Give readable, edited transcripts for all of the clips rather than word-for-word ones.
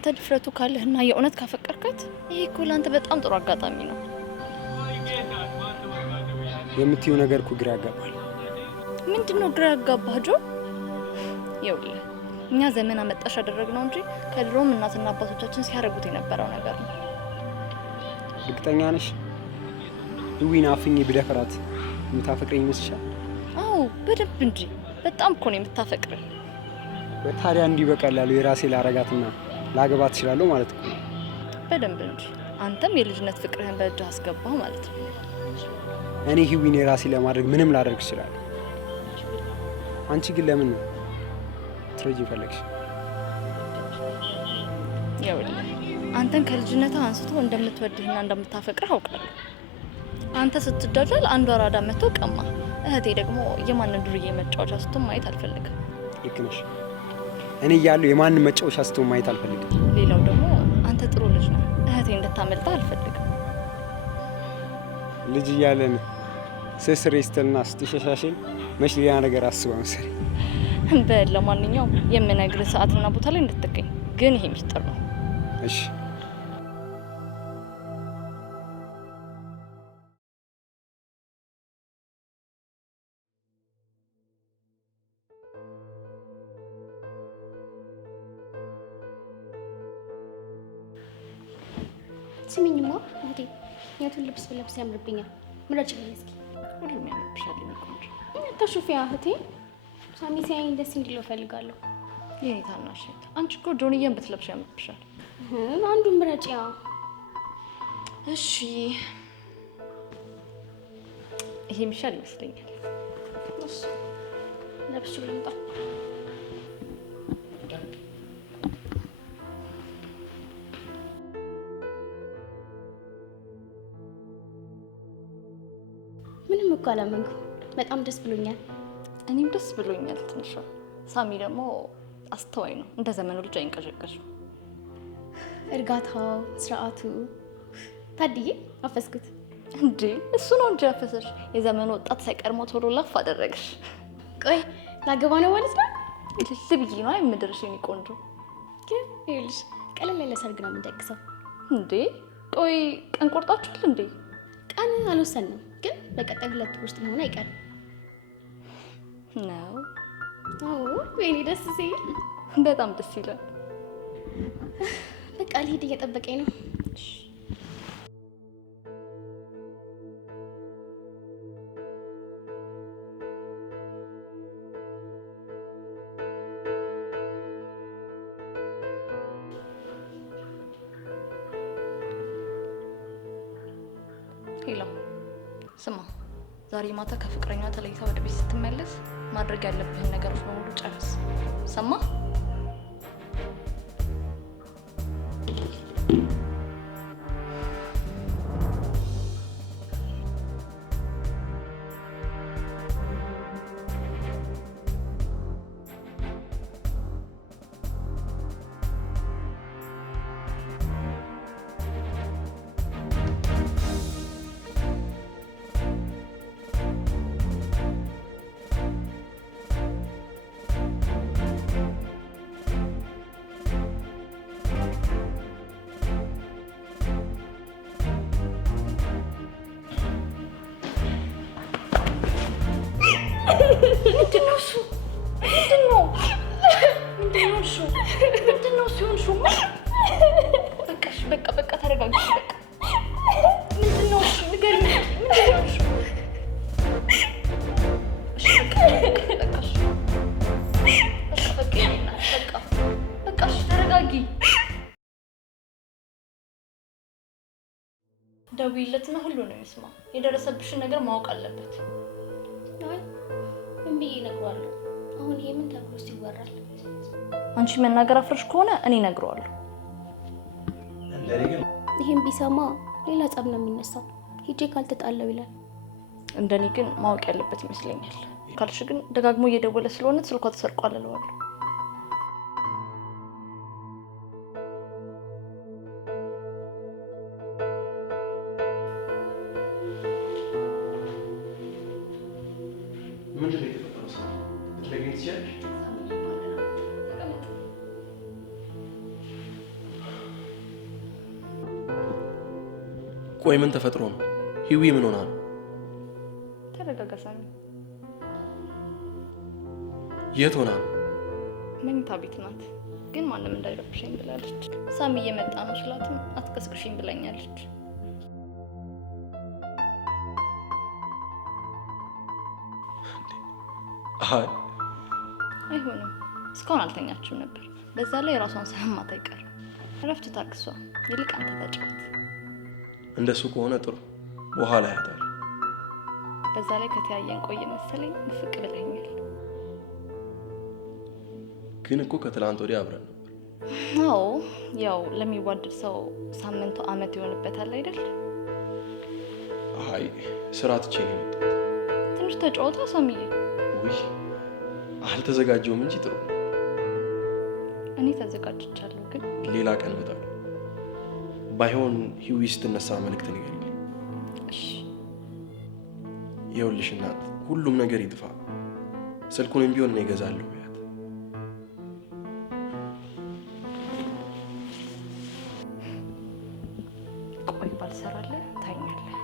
ተድፍረቱ ካለህና የእውነት ካፈቀርካት ይሄ እኮ ላንተ በጣም ጥሩ አጋጣሚ ነው። የምትይው ነገር እኮ ግራ ያጋባል። ምንድነው ግራ ያጋባህ ጆ? ይኸውልህ እኛ ዘመን አመጣሽ ያደረግነው እንጂ ከድሮም እናትና አባቶቻችን ሲያደርጉት የነበረው ነገር ነው። እርግጠኛ ነሽ? ህዊን አፍኜ ብደፍራት የምታፈቅረኝ ይመስልሻል? አዎ በደንብ እንጂ በጣም እኮ ነው የምታፈቅረኝ። ታዲያ እንዲህ በቀላሉ የራሴ ላረጋትና ላገባት እችላለሁ ማለት ነው? በደንብ እንጂ አንተም የልጅነት ፍቅርህን በእጅህ አስገባህ ማለት ነው። እኔ ህዊን የራሴ ለማድረግ ምንም ላደርግ እችላለሁ። አንቺ ግን ለምን ነው ትረጂኝ ፈለግሽ? ይኸውልህ አንተን ከልጅነትህ አንስቶ እንደምትወድህና እንደምታፈቅርህ አውቃለሁ። አንተ ስትዳጃል አንዱ አራዳ መጥቶ ቀማ፣ እህቴ ደግሞ የማንን ዱርዬ መጫወቻ ስትሆን ማየት አልፈልግም። ልክ ነሽ። እኔ እያለሁ የማንን መጫወቻ ስትሆን ማየት አልፈልግም። ሌላው ደግሞ አንተ ጥሩ ልጅ ነህ፣ እህቴ እንድታመልጣ አልፈልግም። ልጅ እያለን ስስሬ ስትልና ስትሸሻሽን መች ሌላ ነገር አስባ መሰለኝ። በል ለማንኛውም የምነግርህ ሰዓትና ቦታ ላይ እንድትገኝ ግን ይሄ ሚስጥር ነው። እሺ ስሚኝማ እህቴ፣ የቱን ልብስ ብለብስ ያምርብኛል? ምረጭልኝ እስኪ። ሁሉም ያምርብሻል ቆንጆ። ተሹፊያ እህቴ፣ ሳሚ ሲያየኝ ደስ እንዲለው እፈልጋለሁ። የኔ ታናሽ አንቺ እኮ ጆንዬን ብትለብሽ ያምርብሻል። አንዱን ምረጭያ። እሺ ይሄ የሚሻል ይመስለኛል። እሺ ለብሽው ልምጣ። ምንም እኮ አላመንኩም። በጣም ደስ ብሎኛል። እኔም ደስ ብሎኛል። ትንሿ ሳሚ ደግሞ አስተዋይ ነው። እንደ ዘመኑ ልጅ አይንቀዠቀዥም። እርጋታው፣ ስርዓቱ። ታድዬ አፈስኩት እንዴ? እሱ ነው እንጂ ያፈሰሽ። የዘመኑ ወጣት ሳይቀድሞ ቶሎ ላፍ አደረግሽ። ቆይ ላገባ ነው ማለት ነው? ልል ብዬ ነው የምድርሽ የኔ ቆንጆ። ግን ይኸውልሽ ቀለል ያለ ሰርግ ነው የምንደግሰው። እንዴ ቆይ ቀን ቆርጣችኋል እንዴ? ቀን አልወሰንም፣ ግን በቀጣይ 2 ወር ውስጥ መሆን አይቀርም ነው። አዎ ወይኔ ደስ ሲል። በጣም ደስ ይላል። በቃ ልሂድ፣ እየጠበቀኝ ነው። ሄሎ ስማ፣ ዛሬ ማታ ከፍቅረኛ ተለይታ ወደ ቤት ስትመለስ ማድረግ ያለብህን ነገሮች በሙሉ ጨርስ። ሰማ? ምንድነው እሱ? ምንድነው? ምንድነው እሱ? ምንድነው እሱ? በቃሽ፣ በቃ ተረጋጊ። በቃ ምንድነው እሱ? ንገሪኝ። ምንድነው እሱ? እሺ በቃ ተረጋጊ። ደውይለትና ሁሉንም ይስማ። የደረሰብሽን ነገር ማወቅ አለበት። ብዬ እነግረዋለሁ። አሁን ይሄ ምን ተብሎ ይወራል? አንቺ መናገር አፍረሽ ከሆነ እኔ እነግረዋለሁ። ይሄን ቢሰማ ሌላ ጸብ ነው የሚነሳው። ሂጄ ካልተጣለው ይላል። እንደኔ ግን ማወቅ ያለበት ይመስለኛል። ካልሽ ግን ደጋግሞ እየደወለ ስለሆነ ስልኳ ተሰርቋል እለዋለሁ። ቆይ ምን ተፈጥሮ ነው? ሂዊ ምን ሆና ነው? ተረጋጋ ሳሚ። የት ሆና ነው? መኝታ ቤት ናት፣ ግን ማንም እንዳይረብሸኝ ብላለች። ሳሚ እየመጣ ነው ስላትም አትቀስቅሽኝ ብላኛለች። አይ አይሆንም፣ እስካሁን አልተኛችም ነበር። በዛ ላይ የራሷን ሳያማት አይቀርም። እረፍት ታክሷ። ይልቅ አንተ ተጫወት። እንደሱ ከሆነ ጥሩ፣ በኋላ ያታል። በዛ ላይ ከተያየን ቆየ መሰለኝ ፍቅ ብለኛል። ግን እኮ ከትላንት ወዲያ አብረን ነበር። አዎ ያው ለሚዋደድ ሰው ሳምንቱ አመት ይሆንበታል አይደል? አይ ስራ ትቼ ነው የመጣሁት። ትንሽ ተጫወታ ሳሚዬ። ውይ አልተዘጋጀውም እንጂ ጥሩ። እኔ ተዘጋጅቻለሁ፣ ግን ሌላ ቀን እመጣለሁ። ባይሆን ሂዊ ስትነሳ መልእክት ንገሪልኝ። እሺ። ይኸውልሽ እናት፣ ሁሉም ነገር ይጥፋ፣ ስልኩንም ቢሆን ነው እገዛለሁ። ቆይ ባልሰራለህ ታኛለህ።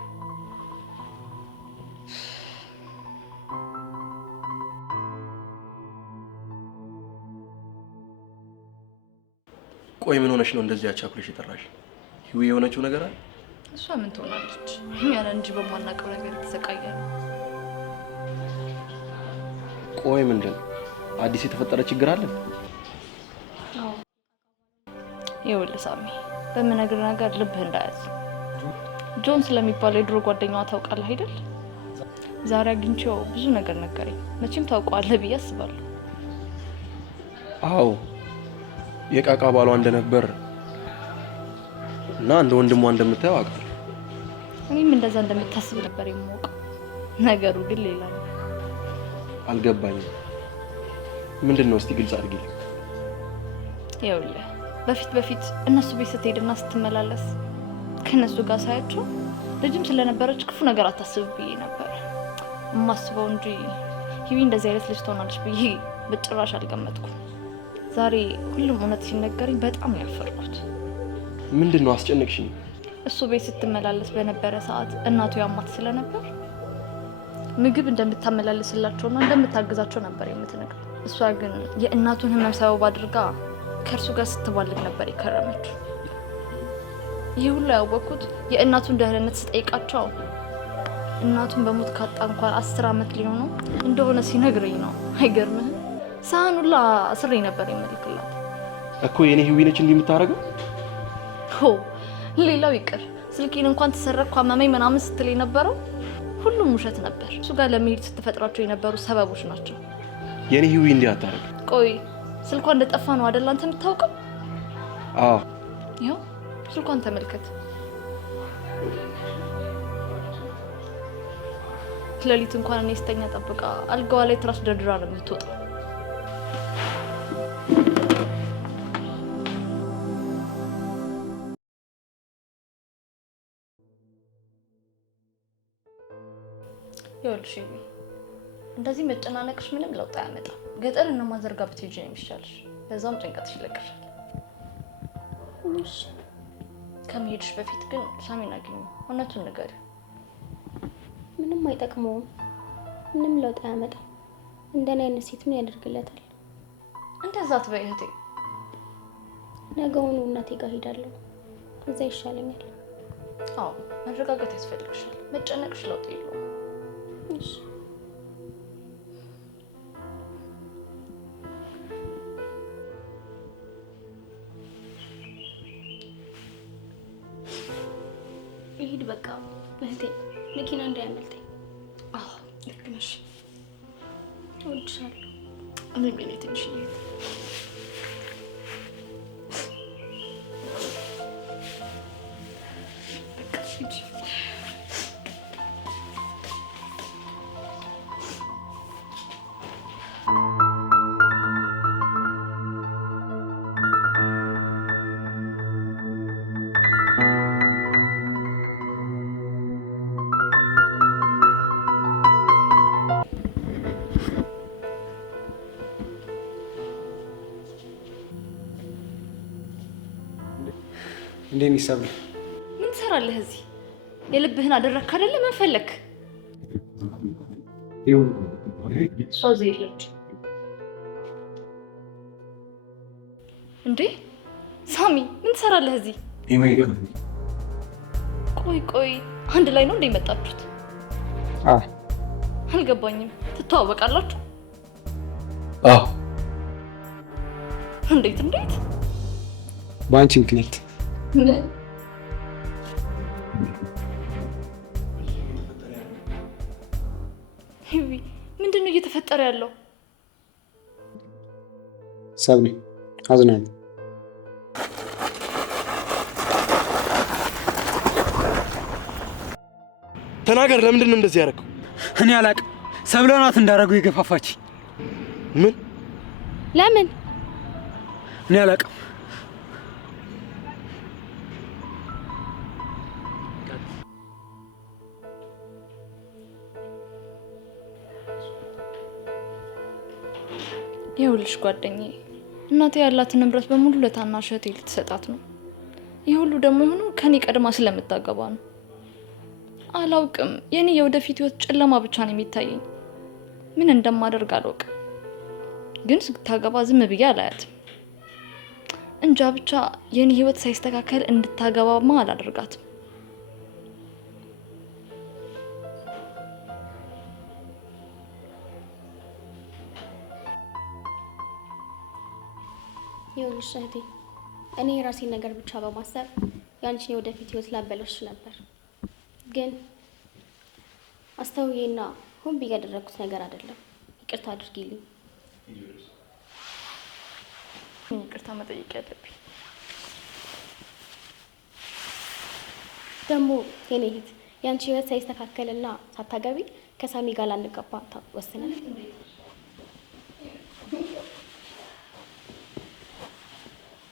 ቆይ ምን ሆነሽ ነው እንደዚህ አቻኩለሽ የጠራሽ? ሂዊ የሆነችው ነገር አለ? እሷ ምን ትሆናለች? እኛን እንጂ በማናውቀው ነገር የተሰቃየ ነው። ቆይ ምንድን ነው? አዲስ የተፈጠረ ችግር አለ? ይኸውልህ ሳሚ፣ በምነግርህ ነገር ልብህ እንዳያዝ። ጆን ስለሚባለው የድሮ ጓደኛዋ ታውቃለህ አይደል? ዛሬ አግኝቼው ብዙ ነገር ነገረኝ። መቼም ታውቀዋለህ ብዬ አስባለሁ። አዎ የቃቃ ባሏ እንደነበር እና እንደ ወንድሟ እንደምታየው አውቃለሁ። እኔም እንደዛ እንደምታስብ ነበር የማውቀው። ነገሩ ግን ሌላ ነው። አልገባኝም። ምንድን ነው? እስቲ ግልጽ አድርጊልኝ። ይኸውልህ በፊት እነሱ ቤት ስትሄድና ስትመላለስ ከእነሱ ጋር ሳያቸው ልጅም ስለነበረች ክፉ ነገር አታስብ ብዬ ነበር የማስበው እንጂ ሂዊ እንደዚህ አይነት ልጅ ትሆናለች ብዬ በጭራሽ አልገመትኩም። ዛሬ ሁሉም እውነት ሲነገረኝ በጣም ነው ያፈርኩት። ምንድን ነው? አስጨነቅሽኝ። እሱ ቤት ስትመላለስ በነበረ ሰዓት እናቱ ያማት ስለነበር ምግብ እንደምታመላልስላቸውና እንደምታግዛቸው ነበር የምትነግረው። እሷ ግን የእናቱን ህመም ሰበብ አድርጋ ከእርሱ ጋር ስትባልግ ነበር የከረመችው። ይህ ሁሉ ያወቅኩት የእናቱን ደህንነት ስጠይቃቸው እናቱን በሞት ካጣ እንኳን 10 ዓመት ሊሆነው እንደሆነ ሲነግረኝ ነው። አይገርምህም? ሳህን ሁላ አስሬ ነበር የምልክላት እኮ። የኔ ሂዊ ነች እንዲህ የምታደርገው? ሆ ሌላው ይቅር፣ ስልኬን እንኳን ተሰረቅኩ አመመኝ ምናምን ስትል የነበረው ሁሉም ውሸት ነበር። እሱ ጋር ለመሄድ ስትፈጥራቸው የነበሩ ሰበቦች ናቸው። የኔ ሂዊ እንዲህ አታደርግ። ቆይ ስልኳ እንደጠፋ ነው አይደል አንተ የምታውቀው? አዎ ይኸው ስልኳን ተመልከት። ሌሊት እንኳን እኔ ስተኛ ጠብቃ አልጋዋ ላይ ትራስ ደርድራ ነው የምትወጣው። ይኸውልሽ እንደዚህ መጨናነቅሽ ምንም ለውጥ አያመጣም። ገጠር እና ማዘርጋ ብትሄጂ ነው የሚሻልሽ። በዛውም ጭንቀትሽ ይለቅሻል። ከመሄድሽ በፊት ግን ሳሚን አግኙ፣ እውነቱን ንገሪው። ምንም አይጠቅመውም፣ ምንም ለውጥ አያመጣም። እንደኔ አይነት ሴት ምን ያደርግለታል? እንደዛ አትበይ እህቴ። ነገውኑ እናቴ ጋር ሄዳለሁ፣ እዛ ይሻለኛል። አዎ መረጋጋት ያስፈልግሻል። መጨነቅሽ ለውጥ የለውም። እሺ ይሄድ በቃ እህቴ፣ መኪና እንዳያመልጠኝ። አዎ ልክ ነሽ። እወድሻለሁ። እኔም የኔ ትንሽ ይሄድ እንዴት ነው ሰብል? ምን ትሰራለህ እዚህ? የልብህን አደረግክ አይደለ? ምን ፈለክ? እሷ እዚህ የለች እንዴ? ሳሚ ምን ትሰራለህ እዚህ? ቆይ አንድ ላይ ነው እንደ መጣችሁት? አልገባኝም። ትተዋወቃላችሁ? እንዴት? በአንቺ ምክንያት። ሂዊ ምንድን ነው እየተፈጠረ ያለው? ሰብሊ አዝናለሁ። ተናገር። ለምንድን ነው እንደዚህ ያደረገው? እኔ አላቅም። ሰብለ ናት እንዳደረጉ የገፋፋች። ምን? ለምን? እኔ አላቅም። ይኸውልሽ ጓደኛዬ፣ እናቴ ያላትን ንብረት በሙሉ ለታናሽ እህቴ ልትሰጣት ነው። ይህ ሁሉ ደግሞ የሆነው ከኔ ቀድማ ስለምታገባ ነው። አላውቅም። የኔ የወደፊት ህይወት ጨለማ ብቻ ነው የሚታየኝ። ምን እንደማደርግ አላውቅም። ግን ስታገባ ዝም ብዬ አላያትም። እንጃ ብቻ የኔ ህይወት ሳይስተካከል እንድታገባማ አላደርጋትም። ይኸውልሽ እህቴ፣ እኔ የራሴን ነገር ብቻ በማሰብ ያንቺን የወደፊት ህይወት ላበላሽ ነበር። ግን አስተውዬና ሆን ብዬ ያደረኩት ነገር አይደለም። ይቅርታ አድርጊልኝ። ይቅርታ መጠየቅ ያለብኝ ደግሞ የኔ እህት፣ ያንቺ ህይወት ሳይስተካከልና ሳታገቢ ከሳሚ ጋር ላንጋባ ወስነን